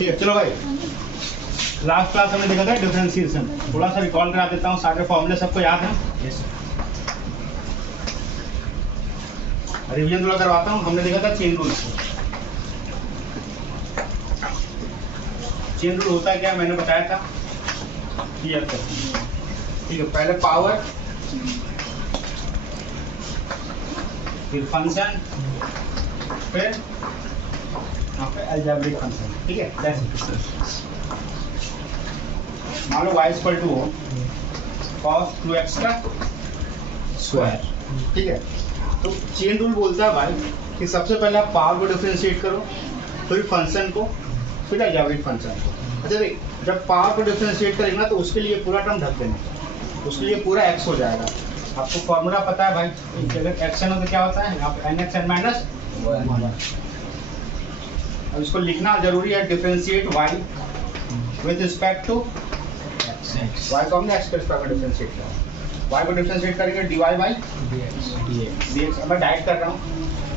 ठीक है, चलो भाई लास्ट क्लास हमने देखा था डिफरेंशिएशन, थोड़ा सा रिकॉल करा देता हूँ। सारे फॉर्मूले सबको याद है? रिवीजन थोड़ा करवाता हूँ। हमने देखा था चेन रूल। चेन रूल होता है क्या, मैंने बताया था कि ठीक है, पहले पावर, फिर फंक्शन, फिर यहाँ पे अलजेब्रिक फंक्शन। ठीक है, मान लो y इक्वल टू हो cos 2x का स्क्वायर। ठीक है, तो चेन रूल बोलता है भाई कि सबसे पहले आप पावर को डिफरेंशिएट करो, फिर फंक्शन को, फिर अलजेब्रिक फंक्शन को। अच्छा देख, जब पावर को डिफरेंशिएट करेंगे ना तो उसके लिए पूरा टर्म ढक देना, उसके लिए पूरा x हो जाएगा। आपको फॉर्मूला पता है भाई, अगर x n हो तो क्या होता है, यहाँ पे nxn माइनस 1। अब इसको लिखना जरूरी है, differentiate y with respect to y को हमने x के रिस्पेक्ट में डिफरेंशिएट किया, y को डिफरेंशिएट करेंगे dy बाई dx। अब मैं डायरेक्ट कर रहा हूँ।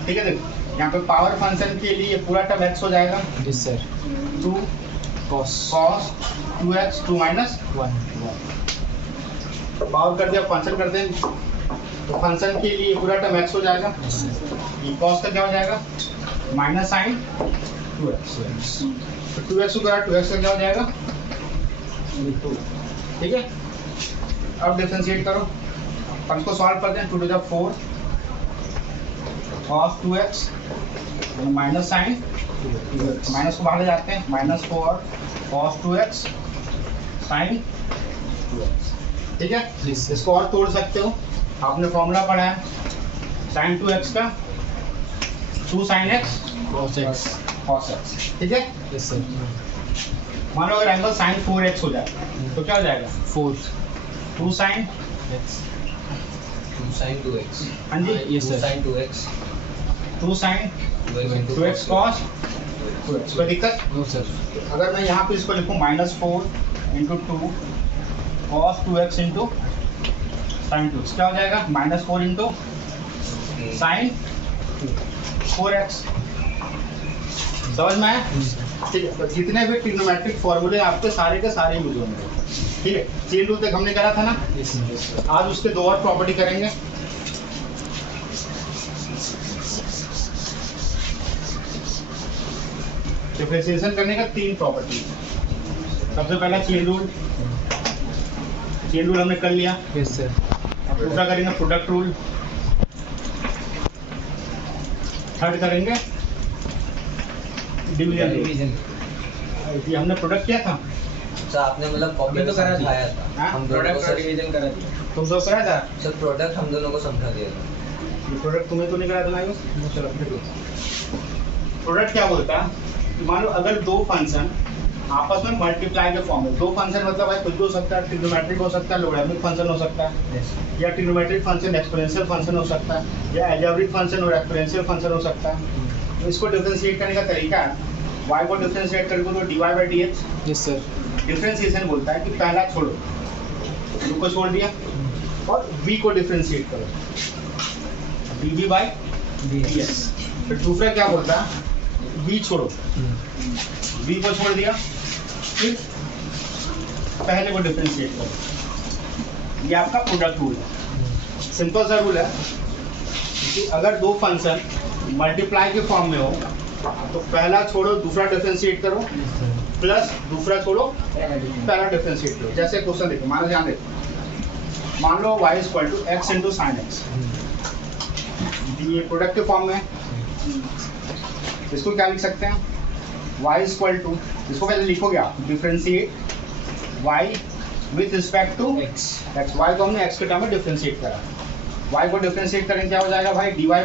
ठीक है, देखो यहाँ पे पावर फंक्शन के लिए पूरा टर्म x हो जाएगा, yes sir, 2 cos 2x 2 minus 1। Power कर दिया, फंक्शन कर दें तो फंक्शन के लिए पूरा टर्म x हो जाएगा, ये cos का क्या हो जाएगा माइनस साइन 2x, तो 2x को करा 2x का क्या हो जाएगा 2। ठीक है, अब डिफरेंशिएट करो, अब इसको सॉल्व कर दें। 2 to the 4 cos 2x minus sine 2x, minus को बाहर ले जाते हैं, minus 4 cos 2x sign 2x। ठीक है, इसको और तोड़ सकते हो, आपने फॉर्मूला पढ़ा है साइन 2x का 2 साइन x cos x। ठीक है, यस सर। मान लो अगर एंगल साइन 4x हो जाए तो क्या हो जाएगा 2 साइन 2x। हाँ जी, yes sir, sin 2x 2 sine 2x cos 2x। कोई दिक्कत? No sir. अगर मैं यहाँ पे इसको लिखूँ -4 into 2 cos 2x into sine 2x, क्या हो जाएगा -4 इंटू साइन 4x। समझ में आया? ठीक है, तो जितने भी ट्रिग्नोमेट्रिक फॉर्मूले आपके सारे के सारे यूज होंगे। ठीक है, चेन रूल तक हमने करा था ना, आज उसके 2 और प्रॉपर्टी करेंगे। डिफरेंशिएशन करने का 3 प्रॉपर्टी। सबसे पहला चेन रूल, चेन रूल हमने कर लिया। Yes sir. अब दूसरा करेंगे प्रोडक्ट रूल, थर्ड करेंगे डिवीजन रूल। ये हमने प्रोडक्ट किया था, सर आपने मतलब कॉपी तो करा दिया था, हम दोनों को रिवीजन करा दिया। तुम सब करा था? सर प्रोडक्ट हम दोनों को समझा दिया था। ये प्रोडक्ट तुम्हें तो नहीं करा था? चलो प्रोडक्ट क्या बोलता है कि मान लो अगर 2 फंक्शन आपस में मल्टीप्लाई के फॉर्म में, 2 फंक्शन मतलब भाई कुछ भी हो सकता है, ट्रिग्नोमेट्रिक हो सकता है, लोगरिथमिक फंक्शन हो सकता है, या ट्रिग्नोमेट्रिक फंक्शन एक्सपोनेंशियल फंक्शन हो सकता है, या अलजेब्रिक फंक्शन और एक्सपोनेंशियल फंक्शन हो सकता है। तो इसको डिफरेंशिएट करने का तरीका है, y को डिफरेंशिएट करोगे तो dy by dx। Yes sir. Differentiation बोलता है कि पहला छोड़ो, u को छोड़ दिया, और v को डिफरेंशिएट करो, dv बाई dx। फिर दूसरा क्या बोलता है, v छोड़ो, v को छोड़ दिया, फिर पहले को डिफरेंशिएट करो। ये आपका प्रोडक्ट रूल है, सिंपल सा रूल है कि अगर 2 फंक्शन मल्टीप्लाई के फॉर्म में हो तो पहला छोड़ो दूसरा डिफरेंशिएट करो, प्लस दूसरा छोड़ो पहला डिफरेंशिएट करो। जैसे क्वेश्चन देखो, मान लो ध्यान देखो, मान लो y equal to x into sine x, ये प्रोडक्ट के फॉर्म में है। इसको क्या लिख सकते हैं, y इक्वल टू, इसको पहले लिखोगे आप differentiate y with respect to x। y को हमने x के टर्म में डिफरेंशिएट करा, y को डिफरेंशिएट करेंगे क्या हो जाएगा भाई dy बाई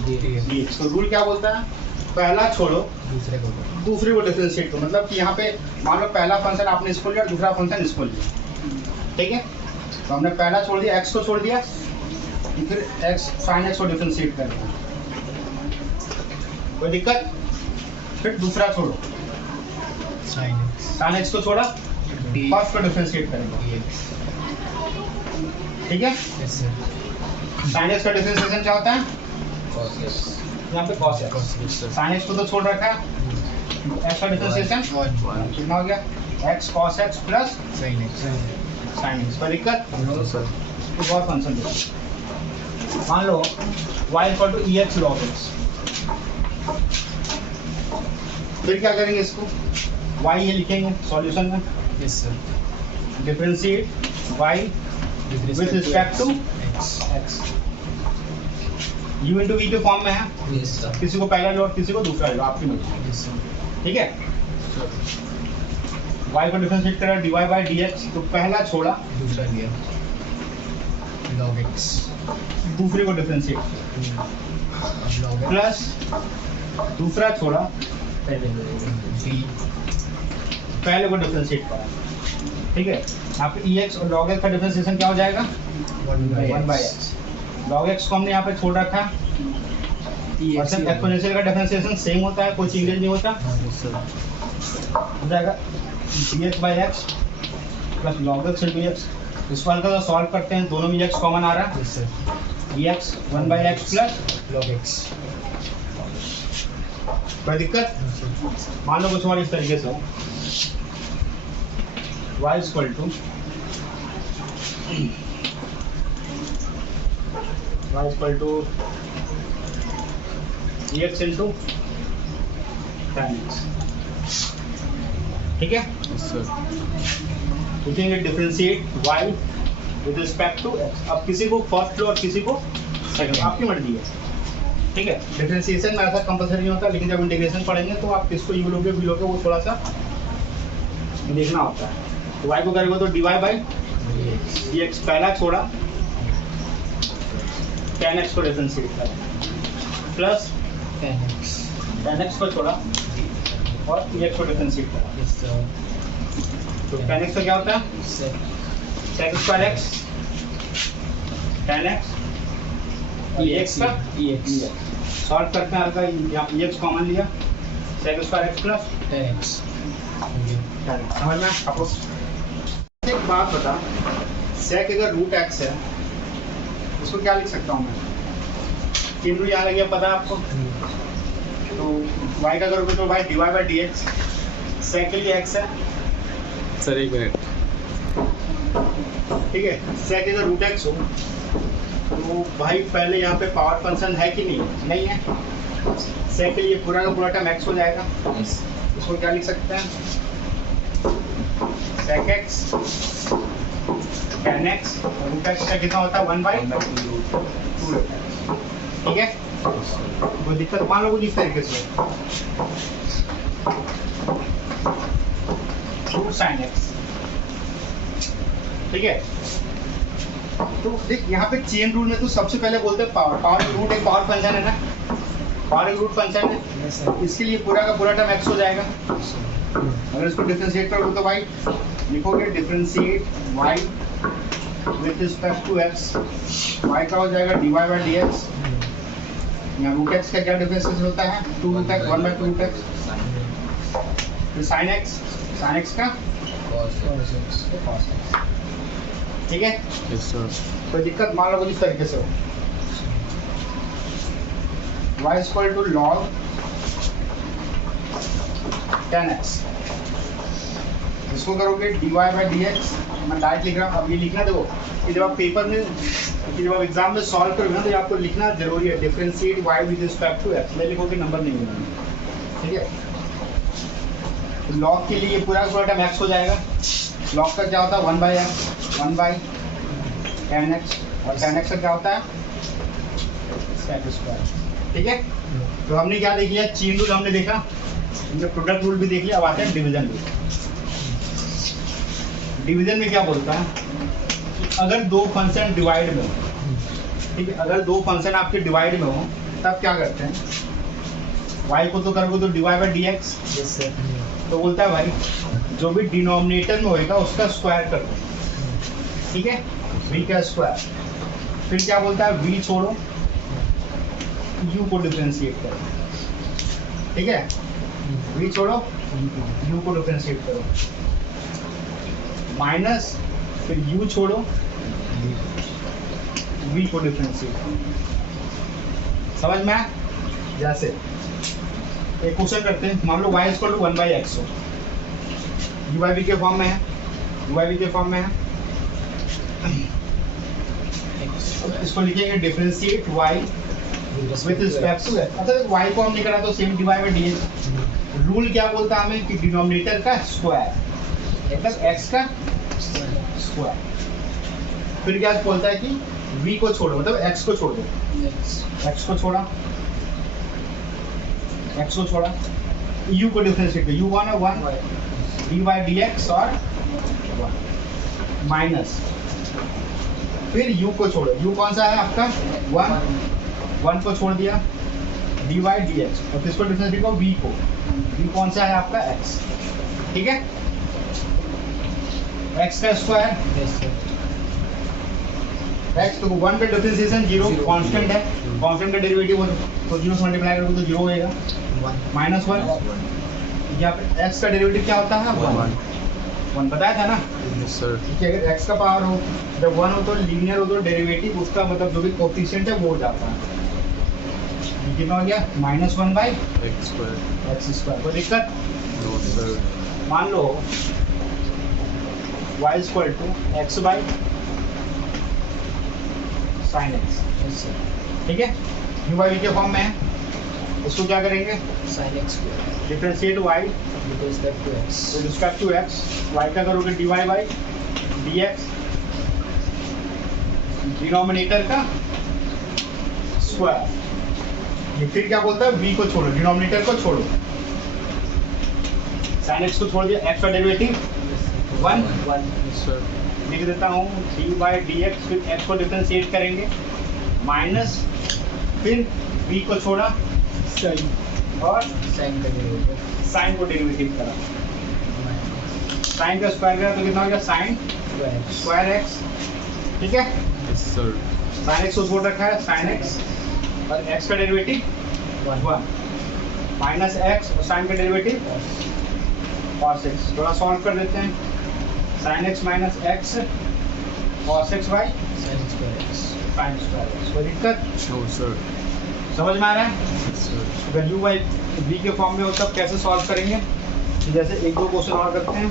dx। तो रूल क्या बोलता है, पहला छोड़ो दूसरे को डिफरेंशिएट करो। मतलब कि यहाँ पे मान लो पहला फंक्शन आपने इसको लिया, दूसरा फंक्शन इसको लिया। ठीक है, तो हमने पहला छोड़ दिया, x को छोड़ दिया, फिर x साइन x को डिफरेंशिएट कर दिया। कोई दिक्कत? फिर दूसरा छोड़ो, साइन x को छोड़ा, फर्स्ट को डिफरेंशिएट करेंगे। ठीक है, साइन x का डिफरेंशिएशन क्या होता है, यहाँ पे cos x। साइन x को तो छोड़ रखा है, एक्स का डिफरेंशिएशन कितना हो गया, x cos x plus sine x. Sine x. कोई दिक्कत? No sir. तो बहुत फंक्शन देखो, मान लो y equal to e x log x, फिर क्या करेंगे इसको, y ये लिखेंगे सॉल्यूशन में, yes sir. Differentiate y with respect to x. x, u into v के फॉर्म में है, यस सर। किसी को पहला लो और किसी को दूसरा लो, आपकी मर्जी। Yes sir. ठीक है, y को डिफरेंशिएट करा dy बाई dx, तो पहला छोड़ा दूसरा लिया लॉग एक्स। दूसरे को डिफरेंशिएट लॉग प्लस दूसरा छोड़ा डी पहले को डिफरेंशिएट करा। ठीक है, यहाँ पे ex और log x का डिफरेंशिएशन क्या हो जाएगा, 1 बाई एक्स। log x को हमने यहाँ पे छोड़ रखा, और सब एक्सपोनेंशियल का डिफरेंशिएशन सेम होता है, कोई चेंजेस नहीं होता, हो जाएगा dx by x plus log x into x। इसको हल्का सा सॉल्व करते हैं, दोनों में x कॉमन आ रहा है, yes sir. dx 1 by x plus, log x. कोई दिक्कत? मान लो कुछ और इस तरीके से हो, y equal to dx into tan x। ठीक है, यस सर। लिखेंगे differentiate y with respect to x। अब किसी को फर्स्ट लो और किसी को सेकंड, आपकी मर्जी है। ठीक है, डिफरेंशिएशन में ऐसा कंपलसरी नहीं होता, लेकिन जब इंटीग्रेशन पढ़ेंगे तो आप किसको u लोगे v लोगे, वो थोड़ा सा देखना होता है। तो y को करेंगे तो dy बाई dx, पहला छोड़ा tan x को डिफरेंशिएट करें प्लस tan x को छोड़ा और dx को डिफरेंशिएट करा। Yes sir. तो tan x का क्या होता है, sec square x tan x dx का dx सॉल्व करते हैं, हल्का यहाँ dx कॉमन लिया, sec square x plus tan x। समझ में आपको? एक बात बता, sec अगर रूट x है उसको क्या लिख सकता हूँ मैं, चिन्ह यहाँ लगे पता है आपको, तो y का करोगे तो भाई dy बाई dx, sec के लिए x है, सर एक मिनट। ठीक है, sec अगर रूट x हो तो भाई पहले यहाँ पे पावर फंक्शन है कि नहीं है, sec के लिए पूरा का पूरा टर्म x हो जाएगा, इसको क्या लिख सकते हैं, sec x tan x, root x का कितना होता है 1 बाई 2। ठीक है, कोई दिक्कत? मान लो कुछ इस तरीके से 2 sin x। ठीक है, तो देख यहाँ पे चेन रूल में तो सबसे पहले बोलते हैं पावर रूट एक पावर फंक्शन है ना, पावर एक रूट फंक्शन है, इसके लिए पूरा का पूरा टर्म x हो जाएगा। अगर इसको डिफरेंशिएट करोगे तो भाई लिखोगे differentiate y with respect to x, y का हो जाएगा dy बाई dx, यहाँ रूट x का क्या डिफरेंशिएशन होता है 2 root x 1 by 2 root x, फिर sin x का cos x। ठीक है, यस सर। कोई दिक्कत? मान लो कुछ इस तरीके से हो, y equal to log tan x, इसको करोगे dy बाई dx, मैं डायरेक्ट लिख रहा हूँ। अब ये लिखना देखो कि जब आप पेपर में कि जब आप एग्जाम में सॉल्व करोगे ना तो आपको लिखना जरूरी है, differentiate y with respect to x, मैं लिखोगे नंबर नहीं मिलेंगे। ठीक है, तो log के लिए पूरा पूरा टर्म x हो जाएगा, log का क्या होता है 1 by x 1 by tan x, और tan x का क्या होता है sec स्क्वायर। ठीक है, तो हमने क्या देख लिया, चेन रूल हमने देखा, हमने प्रोडक्ट रूल भी देख लिया, अब आते हैं डिवीजन रूल। डिवीजन में क्या बोलता है कि अगर दो फंक्शन डिवाइड में हो, ठीक है, अगर दो फंक्शन आपके डिवाइड में हो तब क्या करते हैं, y को तो करोगे तो dy बाई dx, तो बोलता है भाई जो भी डिनोमिनेटर में होएगा उसका स्क्वायर कर दो। ठीक है, v का स्क्वायर, फिर क्या बोलता है v छोड़ो u को डिफरेंशिएट करो। ठीक है, v छोड़ो u को डिफरेंशिएट करो, माइनस फिर u छोड़ो v को डिफरेंशिएट करो। समझ में आया? जैसे एक क्वेश्चन करते हैं, मान लो y इक्वल टू 1/x हो, UIV के फॉर्म में है, UIV के फॉर्म में है। इसको लिखेंगे differentiate y with respect to x। अच्छा y को हम नहीं करा तो same dy by dx। Rule क्या बोलता है हमें कि डिनोमिनेटर का स्क्वायर मतलब x का स्क्वायर। फिर क्या बोलता है कि v को छोड़ो मतलब x को छोड़ दो, x को छोड़ा, x को छोड़ा, u को डिफरेंशिएट करो, u 1 है 1 dy dx और 1 माइनस, फिर u को छोड़ो, u कौन सा है आपका 1 को छोड़ दिया, dy dx और किसको डिफरेंशिएट करो v को, v कौन सा है आपका x, ठीक है, x का स्क्वायर, x तो 1 पे डिफरेंशिएशन 0 कांस्टेंट है, कांस्टेंट का डेरिवेटिव तो 0 से मल्टीप्लाई करोगे तो 0 होएगा, माइनस 1 यहाँ पे x का डेरिवेटिव क्या होता है 1 बताया था ना। Yes sir. कि अगर x का पावर हो जब 1 हो तो लीनियर हो तो डेरिवेटिव उसका मतलब जो भी कोएफिशिएंट है वो हो जाता है। ये कितना हो गया -1/x स्क्वायर। कोई दिक्कत नो सर। मान लो y equal to x by sine x, ठीक है, UIV के फॉर्म में है। इसको क्या करेंगे sin x square differentiate y with respect to x। With respect to x, y का करोगे dy बाई dx, डिनोमिनेटर का स्क्वायर। ये फिर क्या बोलता है v को छोड़ो, डिनोमिनेटर को छोड़ो, sin x को छोड़ दिया, x का डेरिवेटिव 1 यस सर। लिख देता हूँ dy बाई dx, फिर x को डिफरेंशिएट करेंगे माइनस, फिर v को छोड़ा और sin का डेरिवेटिव साइन को डेरिवेटिव करा, साइन का स्क्वायर करा तो कितना हो गया साइन स्क्वायर x, ठीक है, यस सर। साइन x को छोड़ रखा है साइन x और x का डेरिवेटिव 1 माइनस x और साइन का डेरिवेटिव cos x। थोड़ा सॉल्व कर देते हैं, sine x minus x cos x by sin square x। Sine square x। कोई दिक्कत नो सर। समझ में आ रहा है। Yes sir. अगर u बाई v के फॉर्म में हो तब कैसे सॉल्व करेंगे, जैसे एक दो क्वेश्चन और करते हैं।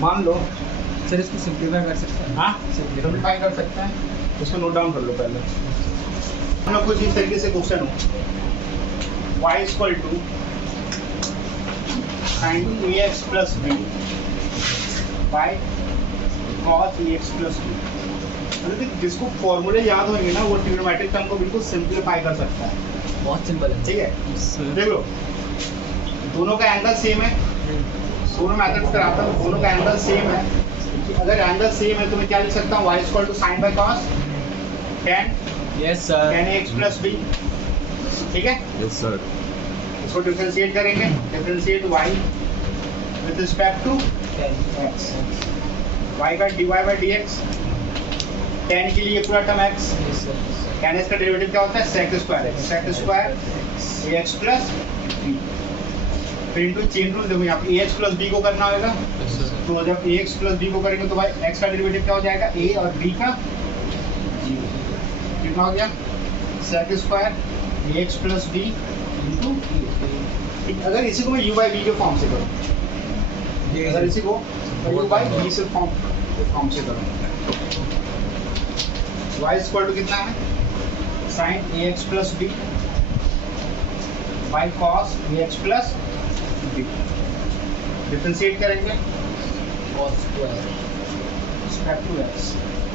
मान लो सर इसको सिंपलीफाई कर सकते हैं। हाँ सिंपलीफाई कर सकते हैं, इसको नोट डाउन कर लो पहले। हम लोग कुछ इस तरीके से क्वेश्चन हो y equal to sin ax plus b by cos ax plus b। मतलब जिसको फॉर्मूले याद होंगे ना वो ट्रिग्नोमेट्रिक टर्म को बिल्कुल सिंपलीफाई कर सकता है। बहुत सिंपल है। ठीक है, यस सर। देख लो दोनों का एंगल सेम है, दोनों मेथड्स कराता हूँ, दोनों का एंगल सेम है। अगर एंगल सेम है तो मैं क्या लिख सकता हूँ y equal to sine by cos tan yes sir. tan ax plus b, ठीक है। Yes sir. इसको डिफरेंशिएट करेंगे, differentiate y with respect to x, y का dy बाई dx, tan के लिए पूरा term x, yes sir. tan x का derivative क्या होता है sec square x, sec square ax plus b। फिर इनटू चेन रूल देखो यहाँ पे ax प्लस b को करना होगा, यस सर। तो जब ax प्लस b को करेंगे तो भाई x का डेरिवेटिव क्या हो जाएगा a और b का 0। कितना हो गया sec square ax plus b into a। अगर इसी को मैं u बाई v के फॉर्म से करूँ, अगर इसी को u बाई v से फॉर्म से करूँ, y इक्वल टू कितना है sin ax plus b by cos ax plus b। Differentiate करेंगे cos square respect to x।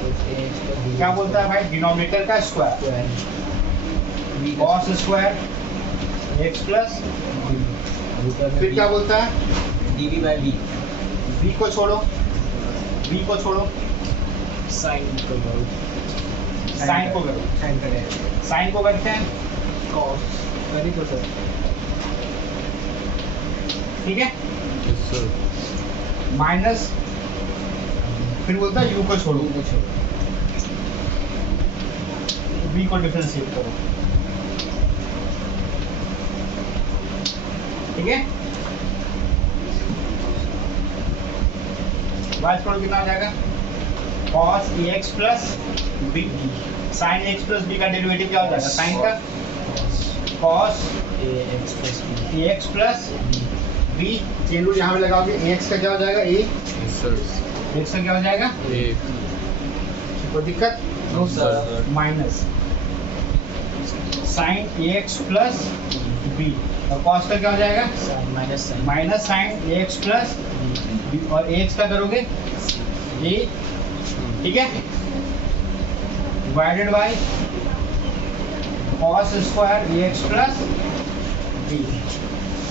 with ax plus b क्या बोलता है भाई डिनोमिनेटर का square, square b cos square x plus, फिर क्या बोलता है dv by b v को छोड़ो, v को छोड़ो, sin को करो साइन को करो, sin करें साइन को करते हैं cos करी तो सर। ठीक है, यस सर। माइनस, फिर बोलता है u को छोड़ो, v को डिफरेंशिएट करो, ठीक है। y इक्वल कितना आ जाएगा cos ax plus b, sin x plus b का डेरिवेटिव क्या हो जाएगा साइन का cos ax plus b ax plus b, chain rule यहाँ पे लगाओगे, ax का क्या हो जाएगा a, yes sir x का क्या हो जाएगा a कोई दिक्कत, no sir minus sine ax plus b और cos का क्या हो जाएगा sin minus sin minus sine ax plus b और ax का करोगे a, ठीक है, divided by cos square ax plus b।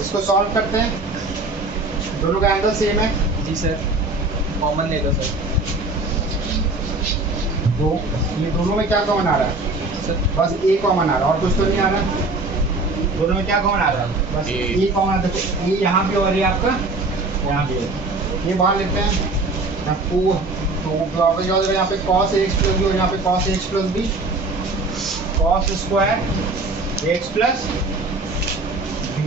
इसको सॉल्व करते हैं, दोनों का एंगल सेम है, जी सर कॉमन ले लो सर तो ये दोनों में क्या कॉमन आ रहा है, सर बस a कॉमन आ रहा है और कुछ तो नहीं आ रहा, दोनों में क्या कॉमन आ रहा है, बस A। a कॉमन आ रहा है, a यहाँ भी और ये आपका यहाँ भी है, ये बाहर लेते हैं, यहाँ तो आपका क्या हो जाएगा, यहाँ पे cos ax प्लस b और यहाँ पे cos ax plus b, cos square ax plus b,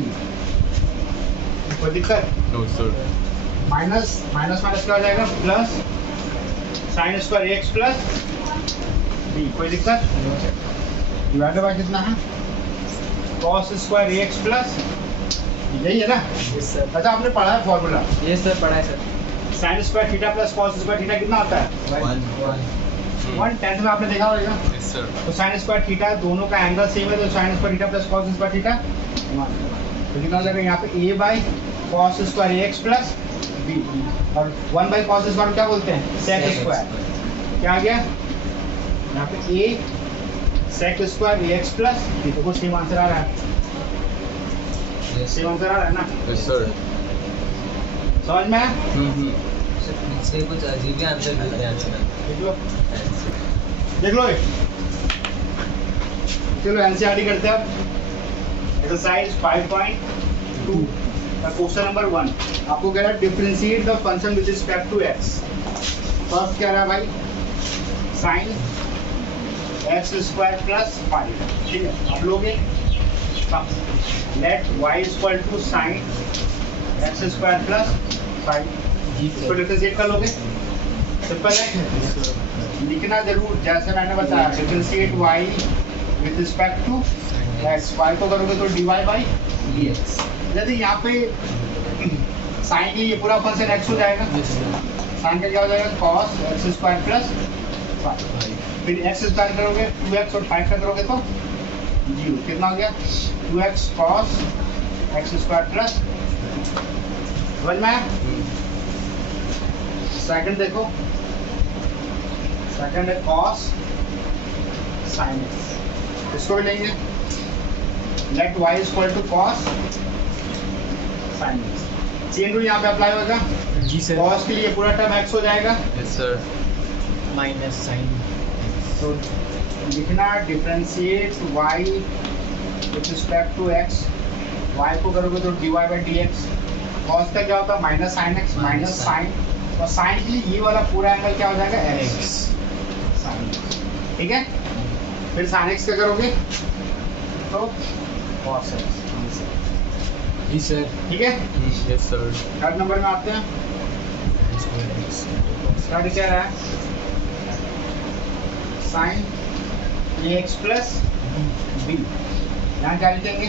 कोई दिक्कत, no sir minus minus minus क्या हो जाएगा plus sine square ax plus b, कोई दिक्कत, डिवाइडेड बाय कितना है cos स्क्वायर ax प्लस, यही है ना, यस सर अच्छा आपने पढ़ा है फॉर्मूला, यस सर पढ़ा है sir sine square theta plus cos square theta कितना होता है 1, 10th में आपने देखा होगा, yes sir तो साइन स्क्वायर थीटा दोनों का एंगल सेम है, तो sine square theta plus cos square theta 1, तो कितना हो जाएगा यहाँ पे a by cos square ax plus b और 1 बाई कॉस स्क्वायर क्या बोलते हैं सेक स्क्वायर, क्या आ गया यहाँ पे a sec square ax plus b, तो कुछ सेम आंसर आ रहा है, सेम आंसर आ रहा है ना, yes sir समझ में आया? इससे कुछ अजीब ही आंसर मिल रहा है देख लो देख लो ये। चलो एनसीईआरटी करते हैं अब, एक्सरसाइज 5.2 का क्वेश्चन नंबर 1, आपको कह रहा है differentiate the function with respect to x, first कह रहा है भाई साइन x स्क्वायर प्लस 5, ठीक है, आप लोगे let y equal to sine x square plus 5, इसको डिफरेंशिएट कर लोगे, सिंपल है, लिखना जरूर जैसे मैंने बताया, differentiate y with respect to x, y को करोगे तो dy बाई dx, यदि यहाँ पे साइन के लिए ये पूरा फंक्शन x हो जाएगा, साइन का क्या हो जाएगा cos x स्क्वायर प्लस 5, फिर x स्क्वायर करोगे 2x और 5 का करोगे तो 0, कितना हो गया 2x cos x square plus, समझ में आया? सेकंड देखो, सेकंड है cos sin x, इसको भी लेंगे, let y equal to cos sin x, chain rule यहाँ पे अप्लाई होगा, जी सर cos के लिए पूरा टर्म x हो जाएगा, yes sir माइनस साइन तो लिखना differentiate y with respect to x, y को करोगे तो dy बाई dx, cos का क्या होता है minus sine x minus sine, और साइन के लिए ये वाला पूरा एंगल क्या हो जाएगा x, साइन, ठीक है, फिर साइन x का करोगे तो cos x, जी सर ठीक है, yes sir थर्ड नंबर में आते हैं, थर्ड क्या रहा है साइन ax प्लस b, यहाँ क्या लिखेंगे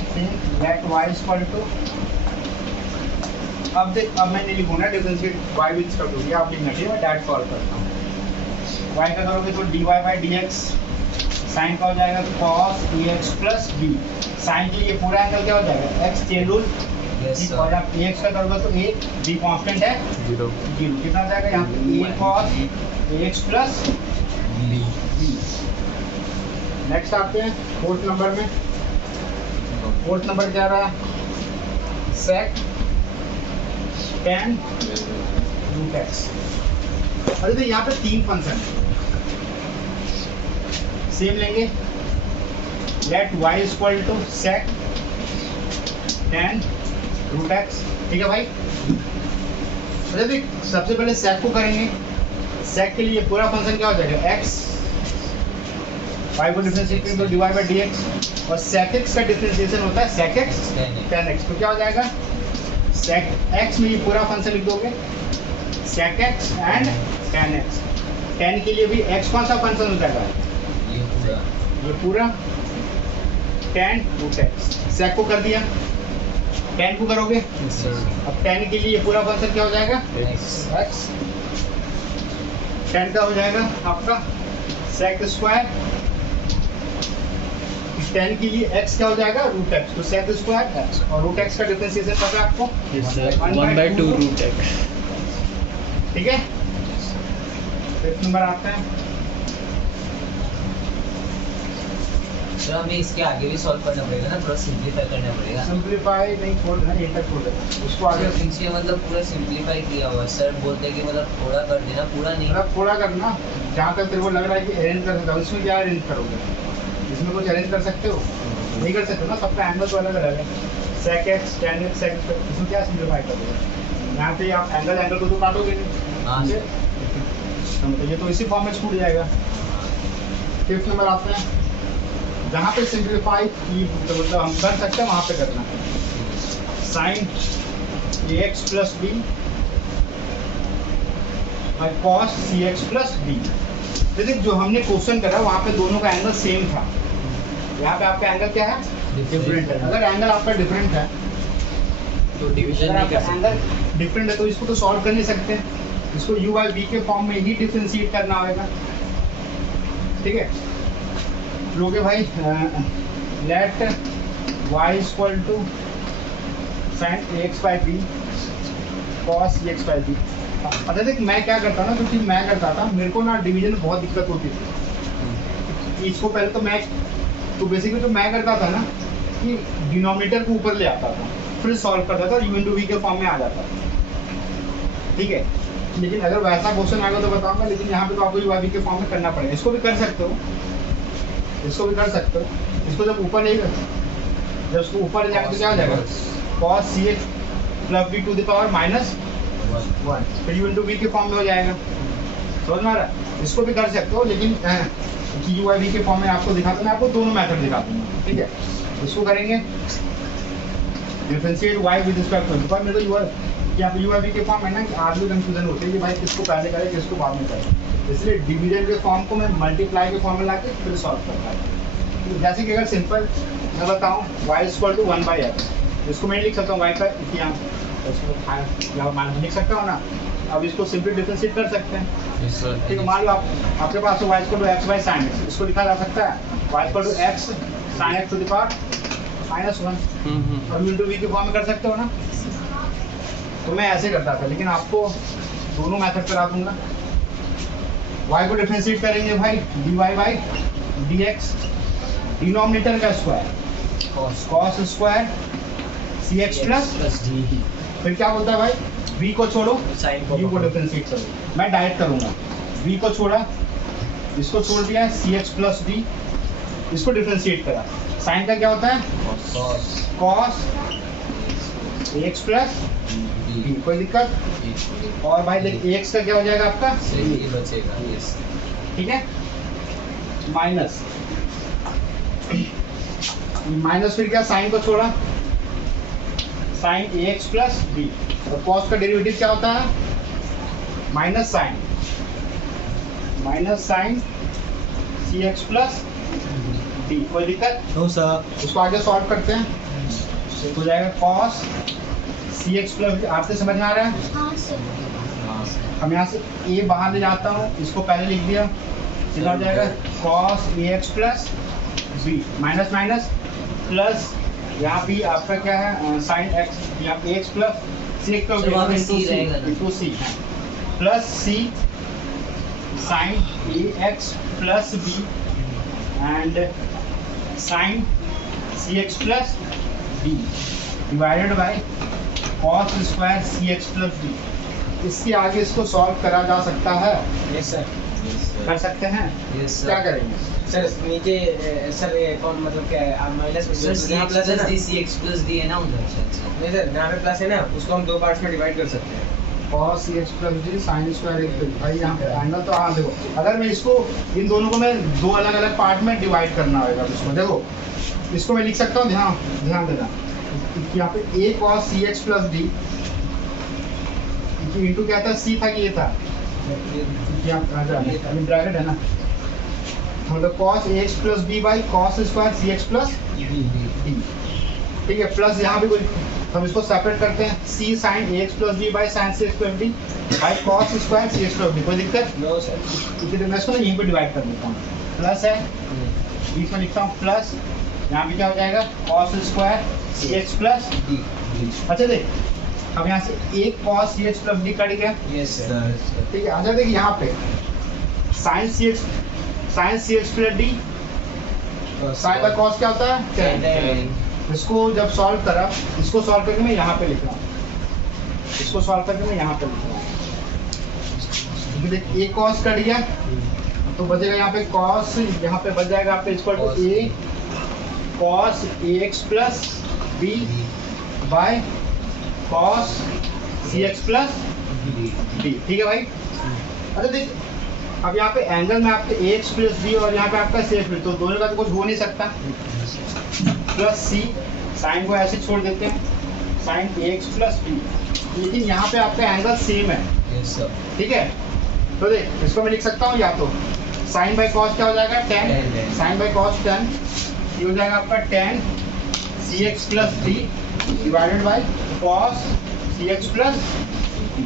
लेट y इक्वल टू, अब मैं नहीं लिखूंगा differentiate y with respect to, ये आप लिखना चाहिए, मैं डायरेक्ट सॉल्व करता हूँ, y का करोगे तो dy बाई dx, साइन का हो जाएगा cos ax plus b, sine के लिए पूरा एंगल क्या हो जाएगा x, चेन रूल, और आप ax का करोगे तो a, b कांस्टेंट है 0 0, कितना हो जाएगा यहाँ पे a cos ax plus b b। Next आते हैं फोर्थ नंबर में, फोर्थ नंबर क्या रहा सेक tan रूट x, अरे तो यहाँ पे 3 फंक्शन सेम लेंगे, let y equal to sec tan root x, ठीक है भाई, अरे देख सबसे पहले सेक को करेंगे, सेक के लिए पूरा फंक्शन क्या हो जाएगा x, y को डिफरेंशिएट करेंगे तो dy बाई dx, और sec x का डिफरेंशिएशन होता है sec x tan x, तो क्या हो जाएगा sec x में ये पूरा फंक्शन लिख दोगे sec x and tan x, tan के लिए भी x कौन सा फंक्शन हो जाएगा ये पूरा ये पूरा, tan रूट एक्स। सेक को कर दिया, tan को करोगे, Yes, sir. अब tan के लिए पूरा फंक्शन क्या हो जाएगा, x। tan का हो जाएगा आपका sec स्क्वायर, tan के लिए x क्या हो जाएगा, रूट एक्स, तो sec स्क्वायर x, और रूट एक्स का डिफरेंशिएशन पता है आपको, Yes, sir. 1/2 1/2 root x. ठीक है। फिफ्थ नंबर आता है, सर हमें इसके आगे भी सॉल्व करना पड़ेगा ना, थोड़ा सिंपलीफाई करना पड़ेगा। सिंपलीफाई नहीं छोड़ देना, यहीं तक छोड़ देना, उसको आगे पीछे मतलब पूरा सिंपलीफाई किया हुआ है। सर बोलते हैं कि मतलब थोड़ा कर देना, पूरा नहीं। मतलब थोड़ा करना, जहाँ तक तेरे को लग रहा है कि अरेंज कर सकता हूँ, इसमें क्या अरेंज करोगे, इसमें कुछ अरेंज कर सकते हो, नहीं कर सकते ना, सबका एंगल तो अलग अलग है, sec x tan x sec x, इसमें क्या सिंपलीफाई करोगे, यहाँ पे आप एंगल को तो काटोगे नहीं, हाँ ठीक है? तो ये तो इसी फॉर्म में छूट जाएगा। फिफ्थ नंबर आते हैं, जहाँ पे सिंपलीफाई की तो मतलब हम कर सकते हैं वहाँ पे करना है, साइन ax प्लस b और cos cx प्लस b। जैसे जो हमने क्वेश्चन करा वहाँ पे दोनों का एंगल सेम था, यहाँ पे आपका एंगल क्या है, डिफरेंट है। अगर एंगल आपका डिफरेंट है, तो डिवीजन अगर नहीं आपका कर सकते. एंगल डिफरेंट है तो इसको तो सॉल्व कर नहीं सकते, इसको u बाई v के फॉर्म में ही डिफरेंशिएट करना होगा, ठीक है। लोगे भाई let y equal to sine ax by b cos cx by b। पता है कि मैं क्या करता ना, क्योंकि मैं करता था, मेरे को ना डिवीजन में बहुत दिक्कत होती थी। इसको पहले तो मैं बेसिकली तो मैं करता था ना कि डिनोमिनेटर को ऊपर ले आता था, फिर सॉल्व करता था, u इंटू वी के फॉर्म में आ जाता था, ठीक है। लेकिन अगर वैसा क्वेश्चन आएगा तो बताऊंगा, लेकिन यहाँ पे तो आपको u वी के फॉर्म में करना पड़ेगा। इसको भी कर सकते हो, इसको भी कर सकते हो, इसको जब ऊपर नहीं, जब उसको ऊपर जाएगा तो क्या हो जाएगा, cos cx plus b to the power minus 1, फिर u इंटू वी के फॉर्म में हो जाएगा, समझ में आ रहा है। इसको भी कर सकते हो, लेकिन कि u वी के फॉर्म में आपको दिखाता हूँ, मैं आपको दोनों मेथड दिखाता हूँ, ठीक है। इसको करेंगे differentiate y with respect to, पर मेरे को यहाँ पे u वी के फॉर्म है ना, कि आदमी कंफ्यूजन होती है कि भाई किसको पहले करें किसको बाद में करें, इसलिए डिवीजन के फॉर्म को मैं मल्टीप्लाई के फॉर्म में लाके फिर सॉल्व करता हूँ। जैसे कि अगर सिंपल मैं बताऊँ y इक्वल टू 1/x, इसको मैं लिख सकता हूँ y का इतिहास, यहाँ मान लिख सकता हूँ ना। अब इसको सिंपली डिफरेंशिएट कर सकते हैं, Yes, sir. ठीक है। मान लो आपके पास y equal to x by sine x, इसको लिखा जा सकता है y equal to x sine x to the power -1, और इंटू वी के फॉर्म में कर सकते हो ना। तो मैं ऐसे करता था, लेकिन आपको दोनों मेथड करा दूंगा। y को डिफरेंशिएट करेंगे भाई dy बाई dx, डिनोमिनेटर का square cos square cx plus, फिर क्या बोलता है भाई, v को छोड़ो साइन को u को डिफरेंशिएट करो, मैं डायरेक्ट करूंगा, v को छोड़ा, इसको छोड़ दिया, cx प्लस b, इसको डिफरेंशिएट करा, साइन का क्या होता है cos ax प्लस b, कोई दिक्कत। और भाई देखिए ax का क्या हो जाएगा आपका, ये बचेगा, यस ठीक है, माइनस माइनस, फिर क्या साइन को छोड़ा, साइन ax प्लस b, और cos का डेरिवेटिव क्या होता है, minus sine cx plus d, कोई दिक्कत। No sir. उसको आगे सॉल्व करते हैं, तो हो जाएगा cos cx प्लस, आपसे समझ में आ रहा है। हम यहाँ से a बाहर ले जाता हूँ, इसको पहले लिख दिया, कितना हो जाएगा cos ax plus b, minus minus plus, यहाँ भी आपका क्या है साइन x, यहाँ पे x प्लस c into c plus c sine ax plus b and sine cx plus b divided by cos square cx plus b। इसके आगे इसको सॉल्व करा जा सकता है, यस सर, कर सकते हैं। यस क्या सर। करेंगे, सर नीचे सर ये कौन मतलब क्या है, आप माइनस में सर जहाँ प्लस है ना, cx प्लस d है ना उधर। अच्छा नहीं सर जहाँ पे प्लस है ना उसको हम दो पार्ट्स में डिवाइड कर सकते हैं। cos cx plus b sine square एक, भाई यहाँ पे एंगल तो, हाँ देखो, अगर मैं इसको इन दोनों को मैं दो अलग अलग पार्ट में डिवाइड करना होगा, इसको देखो, इसको मैं लिख सकता हूँ, ध्यान देना, यहाँ पे a cos cx plus d into क्या था, c था कि ये था, ब्रैकेट है ना, मतलब cos ax plus b by cos square cx plus d। ठीक है, प्लस यहाँ भी कोई हम इसको सेपरेट करते हैं, c sin ax plus b by sin cx plus d by cos square cx plus d। कोई दिक्कत? No sir. इसी मैं इसको ना यहीं पे डिवाइड कर देता हूँ, प्लस है बीच में लिखता हूँ प्लस, यहाँ पे क्या हो जाएगा cos square cx plus d। अच्छा देख, अब यहाँ से एक cos cx plus d cut गया, यस सर। ठीक है। अच्छा देखिए यहाँ पे sin cx plus d sin by cos क्या होता है? tan। इसको जब सॉल्व करा, इसको सॉल्व करके मैं यहाँ पे लिख रहा हूँ, इसको सॉल्व करके मैं यहाँ पे लिख रहा हूँ। देख एक cos कट गया तो बचेगा यहाँ पे cos, यहाँ पे बच जाएगा आपका equal to a cos ax plus b by cos cx plus d। ठीक है भाई। अच्छा देख, अब यहाँ पे एंगल में आपके ax प्लस b और यहाँ पे आपका cx प्लस, तो दोनों का तो कुछ हो नहीं सकता, प्लस c साइन को ऐसे छोड़ देते हैं साइन ax प्लस b, लेकिन यहाँ पे आपका एंगल सेम है, ठीक है। तो देख इसको मैं लिख सकता हूँ या तो साइन बाय कॉस क्या हो जाएगा tan, sine by cos tan, ये हो जाएगा आपका tan cx plus d divided by cos cx plus d।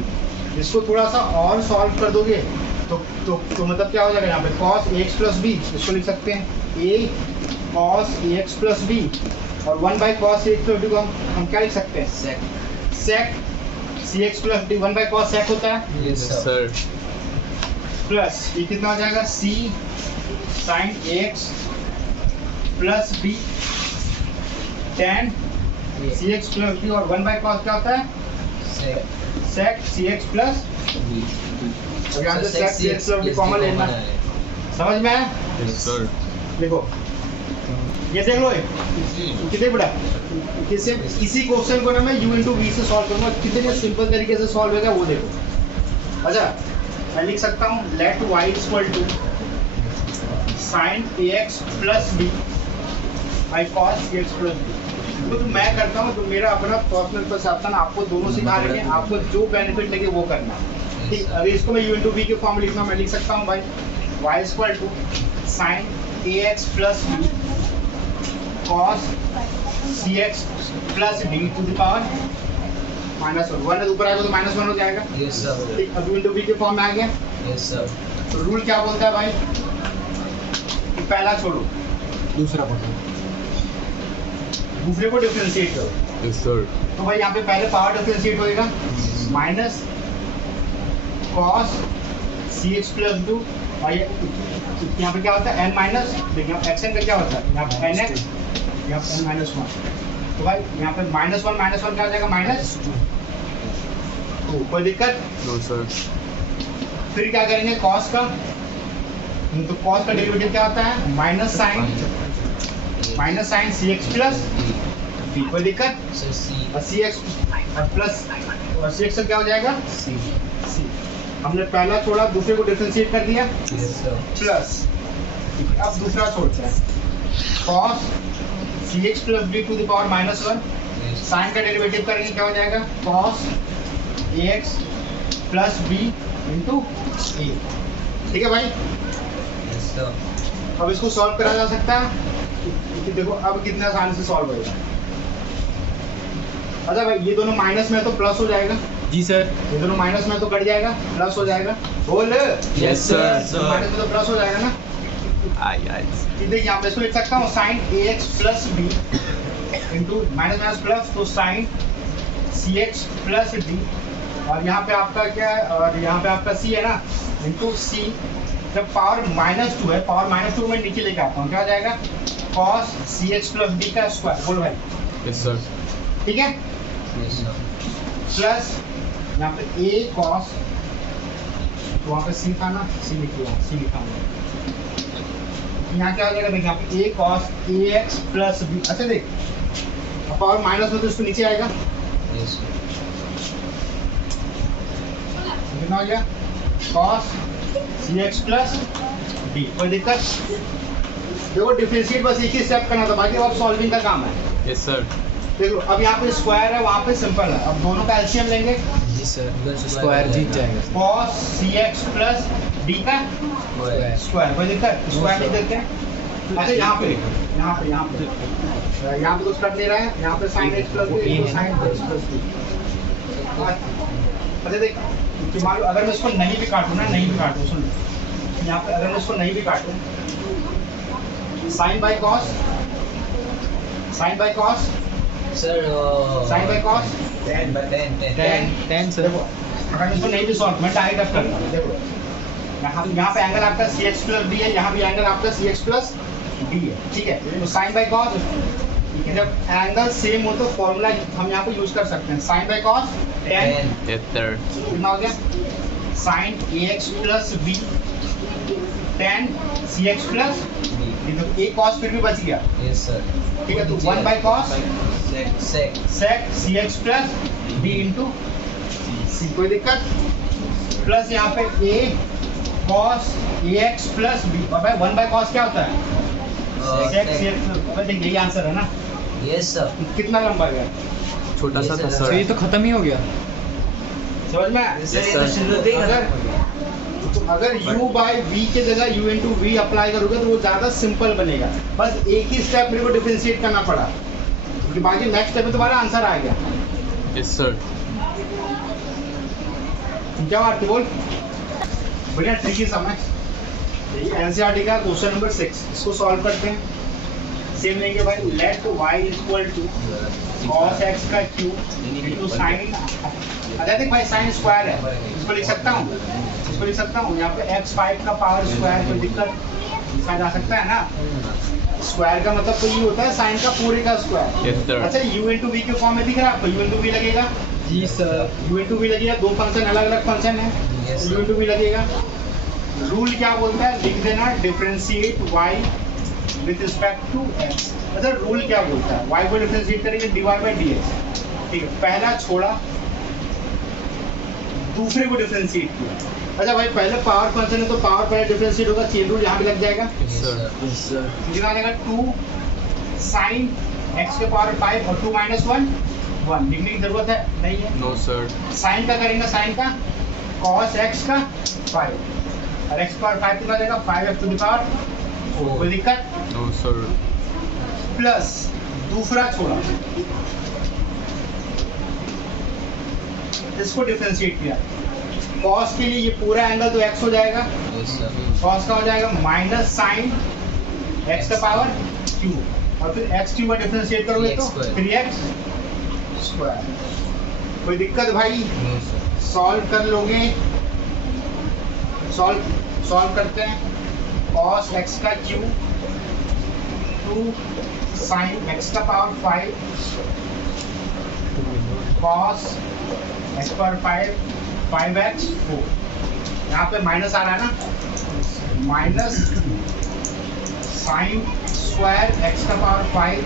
इसको थोड़ा सा और सॉल्व कर दोगे तो मतलब क्या हो जाएगा, यहाँ पे cos ax प्लस b, इसको लिख सकते हैं a cos ax plus b, और 1 by cos ax plus d को हम क्या लिख सकते हैं sec cx plus d। 1 by cos sec होता है, यस सर। प्लस ये कितना हो जाएगा c sin ax plus b tan cx plus d, और 1 बाय cos क्या होता है sec cx प्लस d। अब यहाँ से sec cx plus d common लेना, समझ में आया? Yes sir. देखो ये देख लो, कितने बड़ा किससे, इसी क्वेश्चन को ना मैं u इंटू वी से सॉल्व करूंगा, कितने सिंपल तरीके से सॉल्व होगा वो देखो। अच्छा मैं लिख सकता हूँ let y equal to sine ax plus b by cos cx plus b। तो मैं करता हूँ, तो मेरा अपना पर्सनल परसेप्शन, आपको दोनों सिखा रहे हैं, आपको जो बेनिफिट लगे वो करना। ठीक, अभी इसको मैं u इंटू वी के फॉर्म में लिखना, मैं लिख सकता हूँ भाई y equal to sine ax plus b cos cx plus d to the power -1। 1 ऊपर आएगा तो -1 हो जाएगा, यस सर। ठीक। अब u इंटू v के फॉर्म में आ गया, यस सर। तो रूल क्या बोलता है भाई कि पहला छोड़ो दूसरा पकड़ो, दूसरे को डिफरेंशिएट करो। Yes sir. तो भाई यहाँ पे पहले पावर डिफरेंशिएट होएगा माइनस cos cx प्लस 2, और यहाँ पे क्या होता है n माइनस, देखिए xn का क्या होता है यहाँ पे nx, यहाँ पे n माइनस 1, तो भाई यहाँ पे -1 क्या हो जाएगा -2। कोई दिक्कत? No sir. फिर क्या करेंगे cos का, तो cos का डेरिवेटिव क्या होता है minus sine cx plus b। कोई दिक्कत? और cx प्लस और cx का क्या हो जाएगा c। हमने पहला छोड़ा, दूसरे को डिफरेंशिएट कर दिया, प्लस अब दूसरा छोड़ते हैं cos cx plus b to the power -1, sine का डेरिवेटिव करेंगे क्या हो जाएगा cos ax plus b into a। ठीक है भाई। अब इसको सॉल्व करा जा सकता है, देखो अब कितने आसानी से सॉल्व होगा। अच्छा भाई ये दोनों माइनस में तो प्लस हो जाएगा, जी सर। ये दोनों माइनस में तो कट जाएगा, प्लस हो जाएगा, बोल यस सर। माइनस में तो प्लस हो जाएगा ना। देखिए यहाँ पे इसको लिख सकता हूँ sine ax plus b into minus plus, तो साइन cx प्लस d, और यहाँ पे आपका क्या है, और यहाँ पे आपका c है ना, इंटू c, जब पावर -2 है, पावर -2 में नीचे लेके आता हूँ, क्या हो जाएगा cos cx प्लस d का स्क्वायर। बोलो भाई यस सर। ठीक है, प्लस यहाँ पे a cos, तो वहाँ पे c था ना, c लिखा हुआ, यहाँ क्या हो जाएगा, देखिए यहाँ पे a cos ax plus b। अच्छा देख पावर माइनस में तो इसको नीचे आएगा, कितना हो गया cos cx प्लस b। कोई दिक्कत? देखो डिफरेंशिएट बस एक ही स्टेप करना था, बाकी अब सॉल्विंग का काम है। Yes sir. देखो अब यहाँ पे स्क्वायर है, वहाँ पे सिंपल है, अब दोनों का एलसीएम लेंगे, जी सर। स्क्वायर जीत जाएगा। cos cx plus d D का स्क्वायर, कोई दिक्कत? स्क्वायर लिख देते हैं। अच्छा यहाँ पे कुछ कर नहीं रहा है, यहाँ पे sin x plus B sin x plus B. अच्छा देख कि मान लो अगर मैं इसको नहीं भी काटूँ ना, नहीं भी काटूँ, सुन यहाँ पे अगर मैं इसको नहीं भी काटूँ, sin by cos sir sin by cos 10 10 देखो अगर मैं इसको नहीं भी सॉल्व, मैं डायरेक्ट अब करता हूँ। देखो यहाँ पे एंगल आपका cx प्लस बी है, यहाँ भी एंगल आपका cx प्लस बी है, ठीक है। तो sin बाय cos, जब एंगल सेम हो तो फॉर्मूला हम यहाँ पे यूज कर सकते हैं, sin by cos 10 Yes, sir. कितना हो गया, sin ax plus B 10 cx plus B, तो a cos फिर भी बच गया, यस सर ठीक है। तो 1 by cos sec sec cx plus b into c, कोई दिक्कत? प्लस यहाँ पे a cos ax plus b, और भाई 1 बाय cos क्या होता है? sec cx, भाई देखिए यही आंसर है ना। यस सर कितना लंबा गया, छोटा सा था Yes, सर। sir. ये तो खत्म ही हो गया। समझ में? अगर u बाय v के जगह u इंटू v अप्लाई करोगे तो वो ज़्यादा सिंपल बनेगा। बस एक ही स्टेप मेरे को डिफरेंशिएट करना पड़ा, क्योंकि बाकी नेक्स्ट स्टेप में तुम्हारा आंसर आ गया। Yes, sir. क्या बात थी बोल? बढ़िया ट्रिकी समय। एनसीईआरटी का क्वेश्चन नंबर 6, इसको सॉल्व करते हैं। सेम लेंगे भाई, let y equal to cos x का क्यूब इंटू साइन, अगर देख भाई साइन स्क्वायर है, इसको लिख सकता हूँ, यहाँ पे x5 का पावर स्क्वायर, कोई दिक्कत? लिखा जा सकता है ना। स्क्वायर का मतलब तो ये होता है साइन का पूरे का स्क्वायर। Yes, sir. अच्छा u इंटू वी के फॉर्म में दिख रहा है आपको, u इंटू वी लगेगा जी सर। u इंटू वी लगेगा, दो फंक्शन अलग अलग फंक्शन है, Yes, u sir. Into V लगेगा। रूल क्या बोलता है, लिख देना differentiate y with respect to x। अच्छा रूल क्या बोलता है, y को डिफरेंशिएट करेंगे dy बाय dx, ठीक है। पहला छोड़ा, दूसरे को डिफरेंशिएट किया। अच्छा भाई पहले पावर फंक्शन है तो पावर पहले डिफरेंशिएट होगा, चेन रूल यहाँ भी लग जाएगा। Yes, sir. Yes, sir. कितना आ जाएगा, 2 sin x के पावर 5 और 2 माइनस 1 1, लिखने की जरूरत है नहीं है। No, sir. साइन का करेंगे, साइन का cos x का 5 और x पावर 5 कितना देगा, 5x टू द पावर 4, कोई दिक्कत? No, sir. प्लस दूसरा छोड़ा, इसको डिफरेंशिएट किया। cos के लिए ये पूरा एंगल तो x हो जाएगा, यस सर cos का हो जाएगा माइनस साइन x का पावर क्यूब, और फिर x क्यूब का डिफरेंशिएट करोगे तो 3x स्क्वायर, कोई दिक्कत भाई? सॉल्व कर लोगे, सॉल्व करते हैं। cos x का क्यूब 2 sin x का power 5 cos x power 5x 4, यहाँ पे माइनस आ रहा है ना, माइनस साइन स्क्वायर x का पावर 5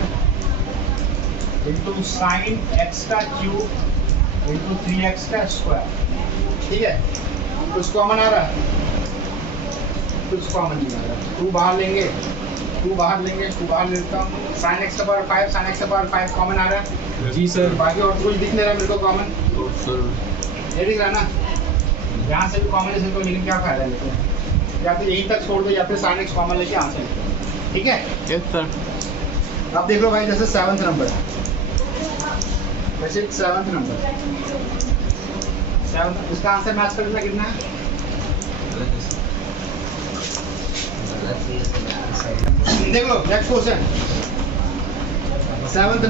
इंटू साइन x का क्यूब इंटू 3x का स्क्वायर, ठीक है। कुछ कॉमन आ रहा है, कुछ कॉमन नहीं आ रहा, 2 बाहर लेंगे, 2 बाहर लेता हूँ, साइन x का पावर 5 साइन x का पावर 5 कॉमन आ रहा है जी सर। बाकी और कुछ दिख नहीं रहा मेरे को कॉमन, No, sir. ये दिख रहा है ना। यहाँ से भी कॉमन है तो, लेकिन क्या फायदा लेते हैं, या तो यहीं तक छोड़ दो या फिर साइन x कॉमन लेके यहाँ से लेते हैं, ठीक है। Yes, sir. अब देख लो भाई, जैसे 7th नंबर, वैसे 7th नंबर, 7th इसका आंसर मैच करना कितना है, देख लो नेक्स्ट क्वेश्चन। 7th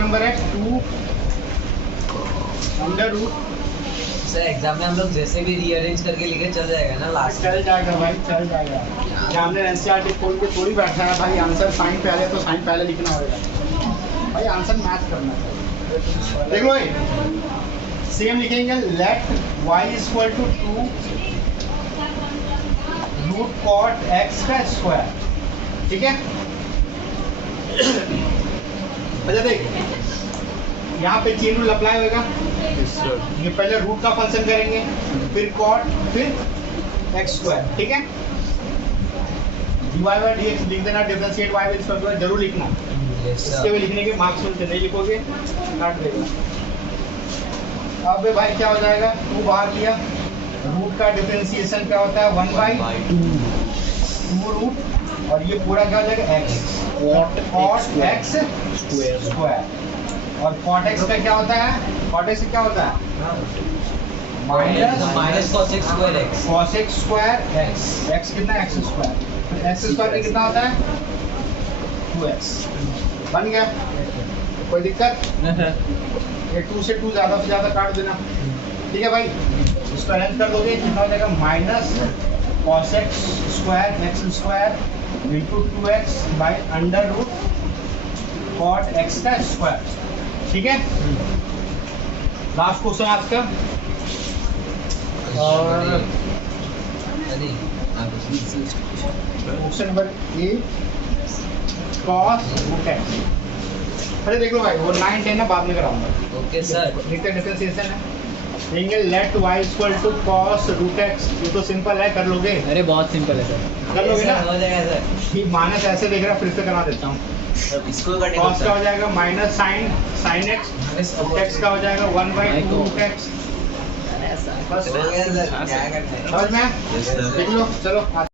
नंबर है 2 अंडर रूट, सर एग्जाम में हम लोग जैसे भी रीअरेंज करके लिखे चल जाएगा ना लास्ट चल जाएगा भाई, चल जाएगा। क्या हमने एनसीईआरटी खोल के थोड़ी बैठा है भाई, आंसर साइन पहले तो साइन पहले लिखना होगा भाई, आंसर मैच करना चाहिए। देख लो सेम लिखेंगे, let y equal to 2 root cot x का स्क्वायर, ठीक है। अच्छा देख यहाँ पे चेन रूल अप्लाई होगा, Yes, sir. ये पहले रूट का फंक्शन करेंगे, फिर कॉट, फिर एक्स स्क्वायर, ठीक है। dy बाय dx लिख देना, डिफरेंशिएट y विद स्क्वायर जरूर लिखना, इसके भी लिखने के मार्क्स मिलते, नहीं लिखोगे काट देगा। अब भाई क्या हो जाएगा, 2 बाहर लिया, रूट का डिफरेंशिएशन क्या होता है 1/2 रूट, और ये पूरा क्या हो जाएगा x cot x स्क्वायर। और cot x का क्या होता है, cot x क्या होता है minus cos x square x। cos x square x, x कितना x स्क्वायर, फिर x स्क्वायर में कितना होता है 2x। बन गया, कोई दिक्कत, ये 2 से 2 ज्यादा से ज्यादा काट देना, ठीक है भाई। इसको अरेंज कर दोगे कितना हो जाएगा minus cos x square x square into 2x by under root cot x का स्क्वायर, ठीक है। लास्ट क्वेश्चन आपका, और question number 8 cos root x। अरे देख लो भाई, वो 9 10 ना बाद में कराऊंगा। Okay sir. लिखते डिफरेंशिएशन है, लेंगे let y equal to cos root x। ये तो सिंपल है, कर लोगे, अरे बहुत सिंपल है सर। कर लोगे ना। हो जाएगा सर। ये माइनस ऐसे देख रहा, फिर से करा देता हूँ। इसको cos का हो जाएगा माइनस sin x, x का हो जाएगा 1/2 रूट x। बस हो गया सर, क्या करते हैं? समझ में आया? Yes, sir. देख लो, चलो आगे।